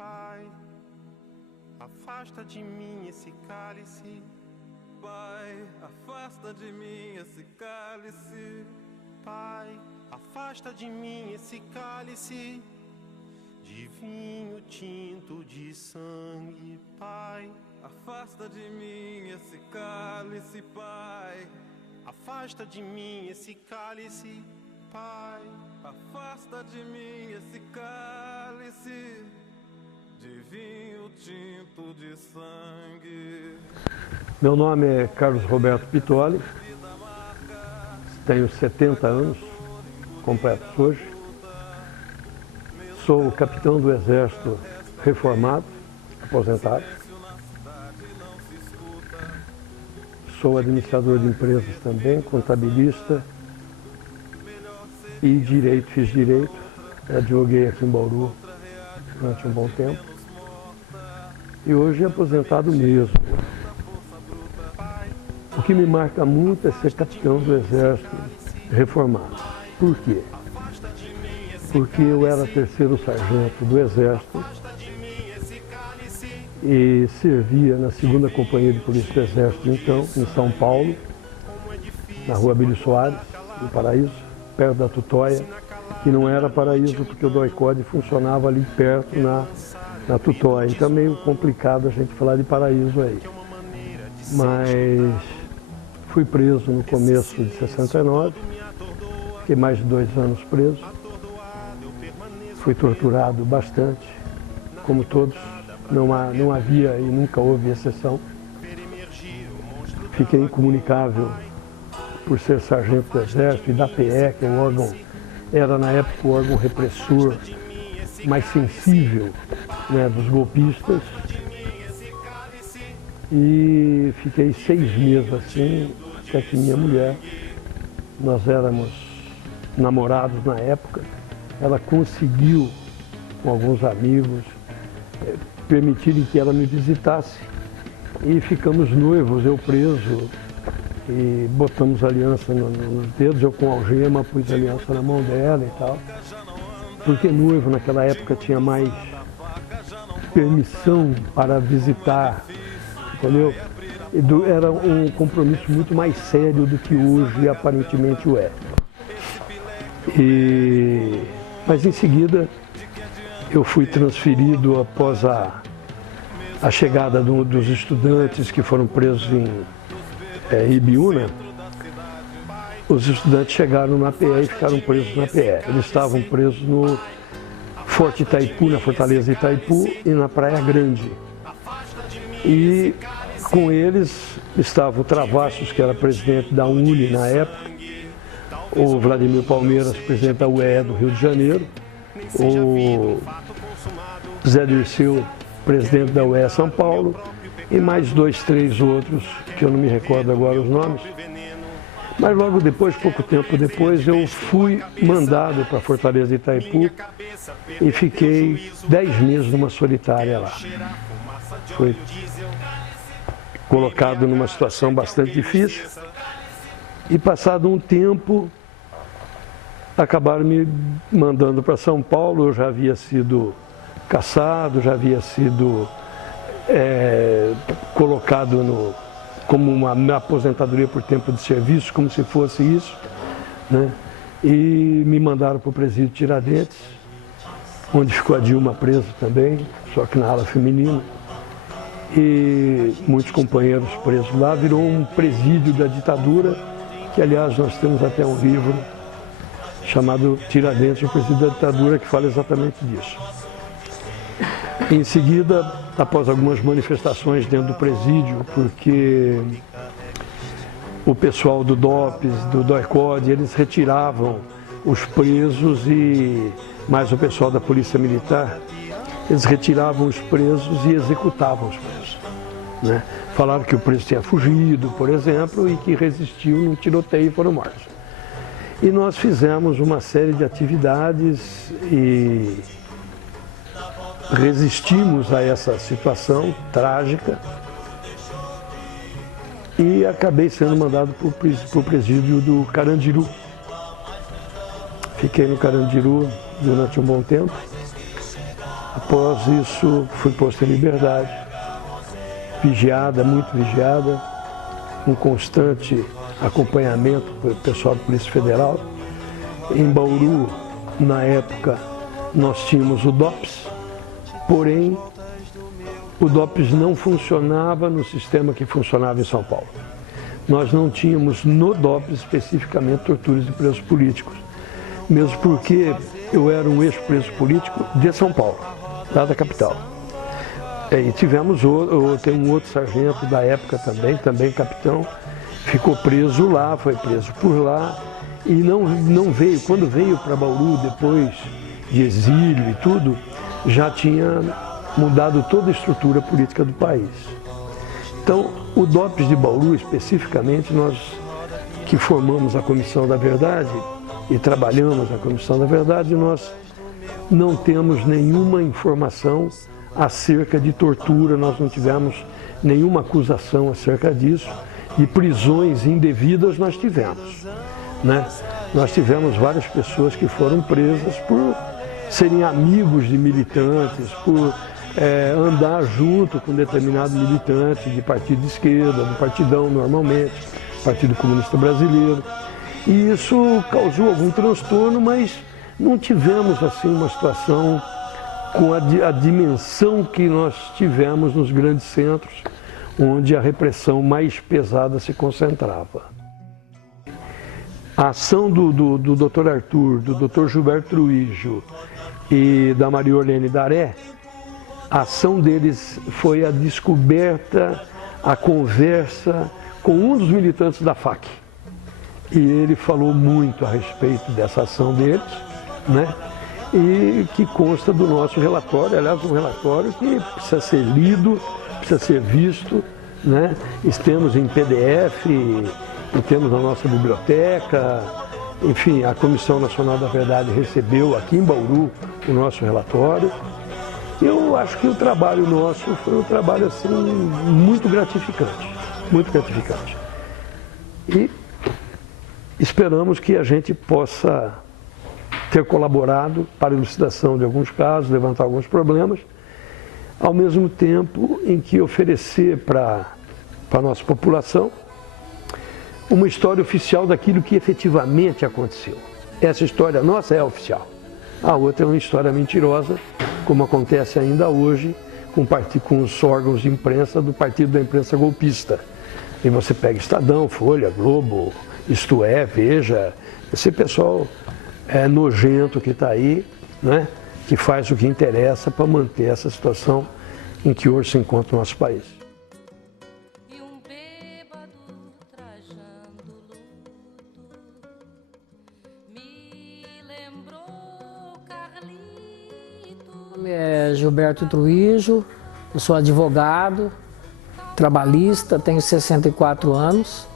Pai, afasta de mim esse cálice. Pai, afasta de mim esse cálice. Pai, afasta de mim esse cálice de vinho tinto de sangue. Pai, afasta de mim esse cálice, Pai. Afasta de mim esse cálice, Pai. Afasta de mim esse cálice de vinho tinto de sangue. Meu nome é Carlos Roberto Pitoli, tenho 70 anos, completos hoje. Sou capitão do Exército reformado, aposentado. Sou administrador de empresas também, contabilista e direito, fiz direito. Advoguei aqui em Bauru durante um bom tempo. E hoje aposentado mesmo. O que me marca muito é ser capitão do Exército reformado. Por quê? Porque eu era terceiro sargento do Exército e servia na 2ª Companhia de Polícia do Exército, então, em São Paulo, na rua Abílio Soares, no Paraíso, perto da Tutóia, que não era Paraíso porque o DOI-CODE funcionava ali perto na Tutóia. Então é meio complicado a gente falar de Paraíso aí. Mas fui preso no começo de 69, fiquei mais de 2 anos preso. Fui torturado bastante, como todos, não havia e nunca houve exceção. Fiquei incomunicável por ser sargento do Exército e da PE, que é o órgão, era na época o órgão repressor mais sensível, né, dos golpistas. E fiquei 6 meses assim, até que minha mulher, nós éramos namorados na época, ela conseguiu, com alguns amigos, permitirem que ela me visitasse. E ficamos noivos, eu preso, e botamos aliança nos dedos, eu com algema, pus aliança na mão dela e tal. Porque noivo naquela época tinha mais permissão para visitar, entendeu? Era um compromisso muito mais sério do que hoje aparentemente o é. Mas em seguida eu fui transferido após a chegada dos estudantes que foram presos em Ibiúna. Os estudantes chegaram na PE e ficaram presos na PE. Eles estavam presos no Forte Itaipu, na Fortaleza Itaipu e na Praia Grande. E com eles estava o Travassos, que era presidente da UNE na época, o Vladimir Palmeiras, presidente da UE do Rio de Janeiro, o Zé Dirceu, presidente da UE São Paulo, e mais 2, 3 outros, que eu não me recordo agora os nomes. Mas logo depois, pouco tempo depois, eu fui mandado para Fortaleza Itaipu e fiquei 10 meses numa solitária lá. Fui colocado numa situação bastante difícil e passado um tempo acabaram me mandando para São Paulo. Eu já havia sido cassado, já havia sido colocado como uma aposentadoria por tempo de serviço, como se fosse isso, né? E me mandaram para o presídio Tiradentes, onde ficou a Dilma presa também, só que na ala feminina. E muitos companheiros presos lá, virou um presídio da ditadura, que aliás nós temos até um livro chamado Tiradentes, o presídio da ditadura, que fala exatamente disso. Em seguida, após algumas manifestações dentro do presídio, porque o pessoal do DOPS, do DOI-CODE, eles retiravam os presos e mais o pessoal da Polícia Militar, eles retiravam os presos e executavam os presos, né? Falaram que o preso tinha fugido, por exemplo, e que resistiu num tiroteio e foram mortos. E nós fizemos uma série de atividades e resistimos a essa situação trágica e acabei sendo mandado para o presídio do Carandiru. Fiquei no Carandiru durante um bom tempo, Após isso, fui posto em liberdade, vigiada, muito vigiada, um constante acompanhamento pelo pessoal da Polícia Federal. Em Bauru, na época, nós tínhamos o DOPS, porém, o DOPS não funcionava no sistema que funcionava em São Paulo. Nós não tínhamos no DOPS especificamente torturas de presos políticos, mesmo porque eu era um ex-preso político de São Paulo, lá da capital. E tivemos tem um outro sargento da época também capitão, ficou preso lá, foi preso por lá e não veio. Quando veio para Bauru, depois de exílio e tudo, já tinha mudado toda a estrutura política do país. Então, o DOPS de Bauru, especificamente, nós que formamos a Comissão da Verdade e trabalhamos na Comissão da Verdade, nós não temos nenhuma informação acerca de tortura, nós não tivemos nenhuma acusação acerca disso, e prisões indevidas nós tivemos, né? Nós tivemos várias pessoas que foram presas por serem amigos de militantes, por andar junto com determinado militante de partido de esquerda, do Partidão normalmente, Partido Comunista Brasileiro. E isso causou algum transtorno, mas não tivemos assim uma situação com a dimensão que nós tivemos nos grandes centros, onde a repressão mais pesada se concentrava. A ação do Dr. Arthur, do Dr. Gilberto Truíjo e da Maria Orlene Daré, a ação deles foi a descoberta, a conversa com um dos militantes da FAC. E ele falou muito a respeito dessa ação deles, né? E que consta do nosso relatório, aliás, um relatório que precisa ser lido, precisa ser visto, né? Temos em PDF, e temos na nossa biblioteca, enfim, a Comissão Nacional da Verdade recebeu aqui em Bauru o nosso relatório. Eu acho que o trabalho nosso foi um trabalho assim, muito gratificante, muito gratificante. E esperamos que a gente possa ter colaborado para a elucidação de alguns casos, levantar alguns problemas, ao mesmo tempo em que oferecer para a nossa população uma história oficial daquilo que efetivamente aconteceu. Essa história nossa é oficial. A outra é uma história mentirosa, como acontece ainda hoje com os órgãos de imprensa do Partido da Imprensa Golpista. E você pega Estadão, Folha, Globo, Isto É, Veja, esse pessoal nojento que está aí, né, que faz o que interessa para manter essa situação em que hoje se encontra o nosso país. Meu nome é Gilberto Truíjo, eu sou advogado, trabalhista, tenho 64 anos.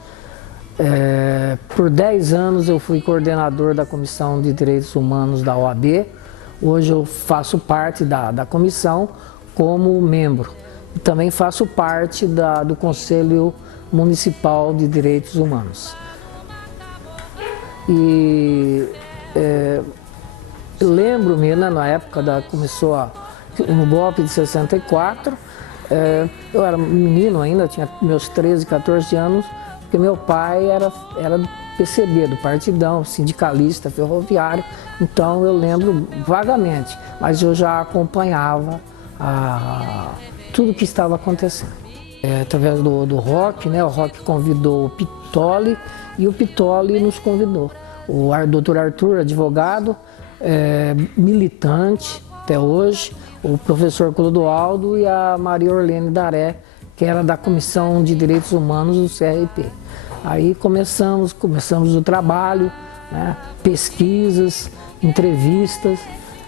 Por 10 anos eu fui coordenador da Comissão de Direitos Humanos da OAB. Hoje eu faço parte da comissão como membro. E também faço parte do Conselho Municipal de Direitos Humanos. E lembro-me, né, na época no golpe de 64, eu era menino ainda, tinha meus 13, 14 anos, porque meu pai era do PCB, do Partidão, sindicalista, ferroviário, então eu lembro vagamente, mas eu já acompanhava tudo o que estava acontecendo. Através do Rock, né, o Rock convidou o Pittoli e o Pittoli nos convidou. O Dr. Arthur, advogado, militante até hoje, o professor Clodoaldo e a Maria Orlene Daré, que era da Comissão de Direitos Humanos do CRP. Aí começamos o trabalho, né, pesquisas, entrevistas,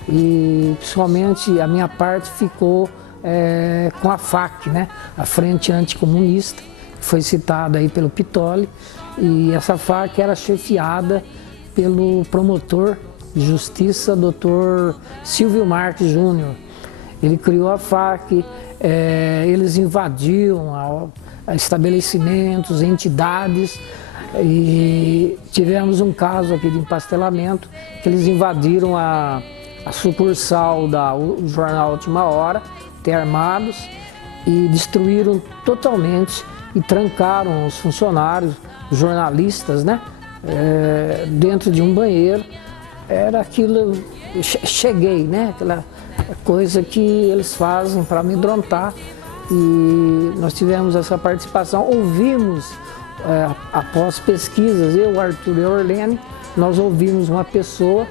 e principalmente a minha parte ficou com a FAC, né, a Frente Anticomunista, que foi citada aí pelo Pittoli, e essa FAC era chefiada pelo promotor de justiça, Dr. Silvio Marques Júnior. Ele criou a FAC, eles invadiam estabelecimentos, entidades, e tivemos um caso aqui de empastelamento, que eles invadiram a a sucursal do jornal Última Hora, armados, e destruíram totalmente e trancaram os funcionários, os jornalistas, né, dentro de um banheiro. Era aquilo, cheguei, né, aquela coisa que eles fazem para amedrontar, e nós tivemos essa participação, ouvimos, após pesquisas, eu, o Arthur e a Orlene, nós ouvimos uma pessoa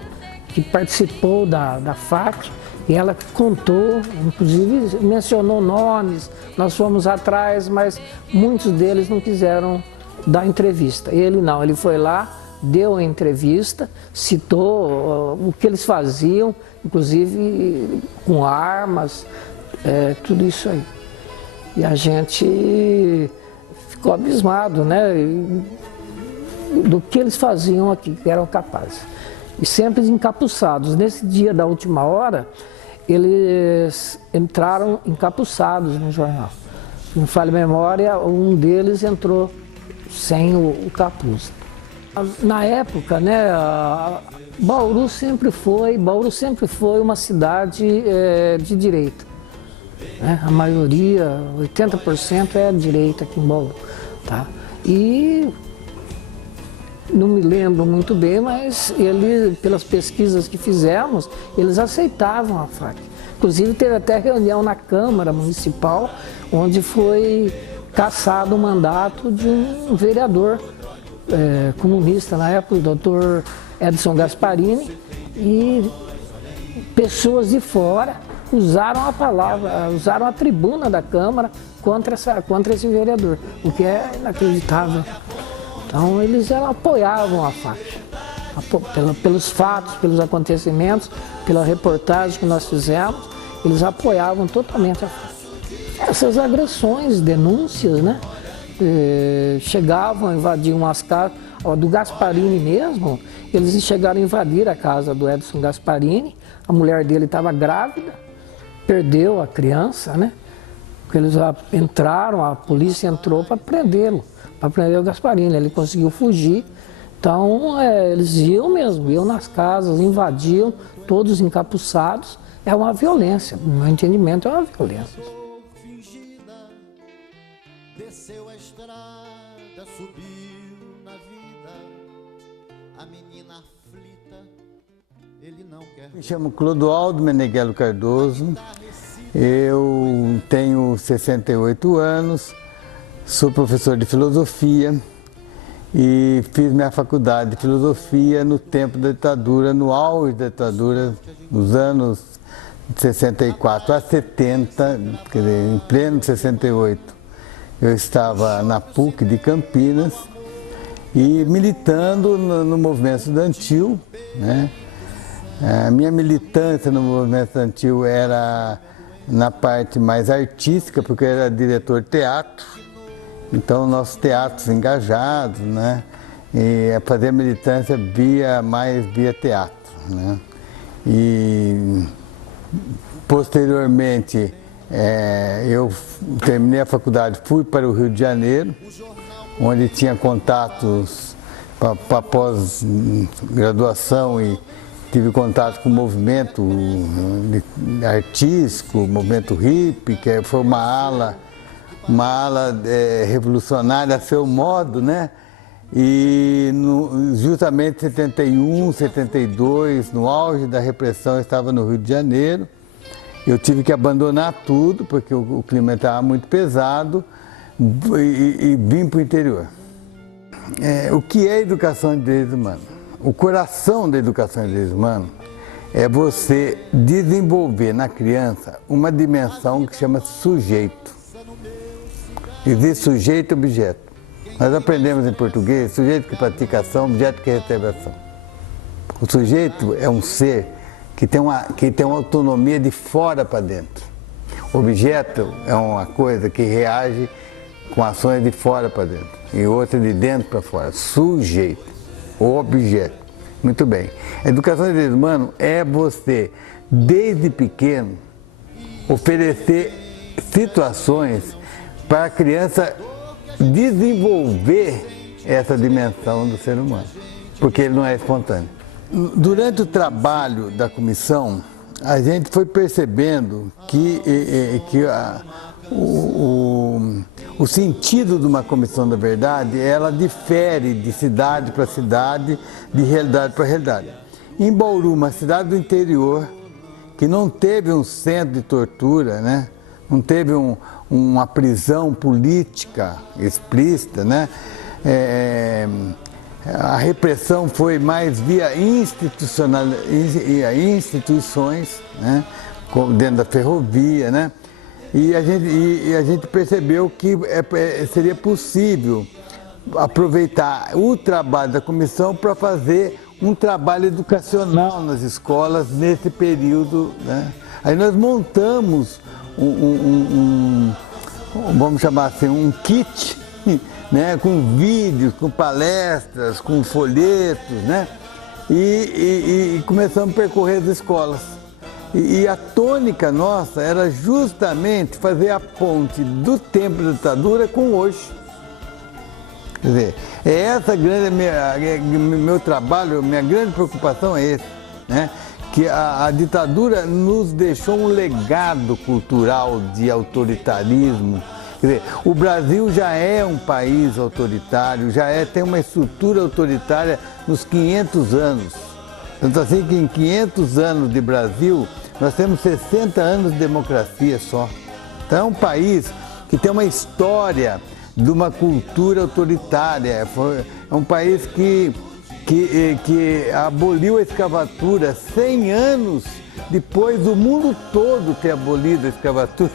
que participou da FAC, e ela contou, inclusive mencionou nomes, nós fomos atrás, mas muitos deles não quiseram dar entrevista. Ele não, ele foi lá, deu a entrevista, citou o que eles faziam, inclusive com armas, tudo isso aí. E a gente ficou abismado, né, do que eles faziam aqui, que eram capazes. E sempre encapuçados. Nesse dia da Última Hora, eles entraram encapuçados no jornal. Se não falha a memória, um deles entrou sem o capuz. Na época, né, Bauru sempre foi uma cidade de direita, né? A maioria, 80% é direita aqui em Bauru, tá? E não me lembro muito bem, mas pelas pesquisas que fizemos, eles aceitavam a FAC. Inclusive teve até reunião na Câmara Municipal, onde foi cassado o mandato de um vereador comunista na época, o doutor Edson Gasparini, e pessoas de fora usaram a palavra, usaram a tribuna da Câmara contra esse vereador, o que é inacreditável. Então eles apoiavam a FAC, pelos fatos, pelos acontecimentos, pela reportagem que nós fizemos, eles apoiavam totalmente a FAC. Essas agressões, denúncias, né, chegavam, invadiam as casas, do Gasparini mesmo, eles chegaram a invadir a casa do Edson Gasparini, a mulher dele estava grávida, perdeu a criança, né, porque eles entraram, a polícia entrou para prendê-lo. Para prender o Gasparini, ele conseguiu fugir. Então, eles iam mesmo, iam nas casas, invadiam, todos encapuçados. É uma violência, no meu entendimento é uma violência. Desceu a estrada, subiu na vida, a menina aflita, ele não quer. Me chamo Clodoaldo Meneghello Cardoso, eu tenho 68 anos, sou professor de filosofia e fiz minha faculdade de filosofia no tempo da ditadura, no auge da ditadura, nos anos de 64 a 70, quer dizer, em pleno 68. Eu estava na PUC de Campinas e militando no movimento estudantil, né? A minha militância no movimento estudantil era na parte mais artística, porque eu era diretor de teatro. Então, nossos teatros engajados, né? E fazer militância mais via teatro, né? E posteriormente, eu terminei a faculdade, fui para o Rio de Janeiro, onde tinha contatos para pós-graduação e tive contato com o movimento artístico, o movimento hippie, que foi uma ala revolucionária a seu modo, né? E justamente em 71, 72, no auge da repressão, eu estava no Rio de Janeiro. Eu tive que abandonar tudo, porque o clima estava muito pesado, e vim para o interior. O que é educação de direitos humanos? O coração da educação de direitos humanos é você desenvolver na criança uma dimensão que chama sujeito. Existe sujeito e objeto. Nós aprendemos em português, sujeito que pratica ação, objeto que recebe ação. O sujeito é um ser que tem uma autonomia de fora para dentro. O objeto é uma coisa que reage com ações de fora para dentro e outra de dentro para fora. Sujeito, objeto. Muito bem. A educação de direitos humanos é você, desde pequeno, oferecer situações para a criança desenvolver essa dimensão do ser humano, porque ele não é espontâneo. durante o trabalho da comissão, a gente foi percebendo que o sentido de uma comissão da verdade, ela difere de cidade para cidade, de realidade para realidade. Em Bauru, uma cidade do interior, que não teve um centro de tortura, né? Não teve uma prisão política explícita, né? A repressão foi mais via instituições, né? Dentro da ferrovia, né? E a gente percebeu que seria possível aproveitar o trabalho da comissão para fazer um trabalho educacional nas escolas nesse período, né? Aí nós montamos vamos chamar assim, um kit, né? Com vídeos, com palestras, com folhetos, né? E começamos a percorrer as escolas. E a tônica nossa era justamente fazer a ponte do tempo da ditadura com hoje. Quer dizer, é essa meu trabalho, minha grande preocupação é esse, né? Que a ditadura nos deixou um legado cultural de autoritarismo. Quer dizer, o Brasil já é um país autoritário, tem uma estrutura autoritária nos 500 anos. Tanto assim que em 500 anos de Brasil, nós temos 60 anos de democracia só. Então é um país que tem uma história de uma cultura autoritária. É um país que aboliu a escravatura 100 anos depois do mundo todo ter abolido a escravatura.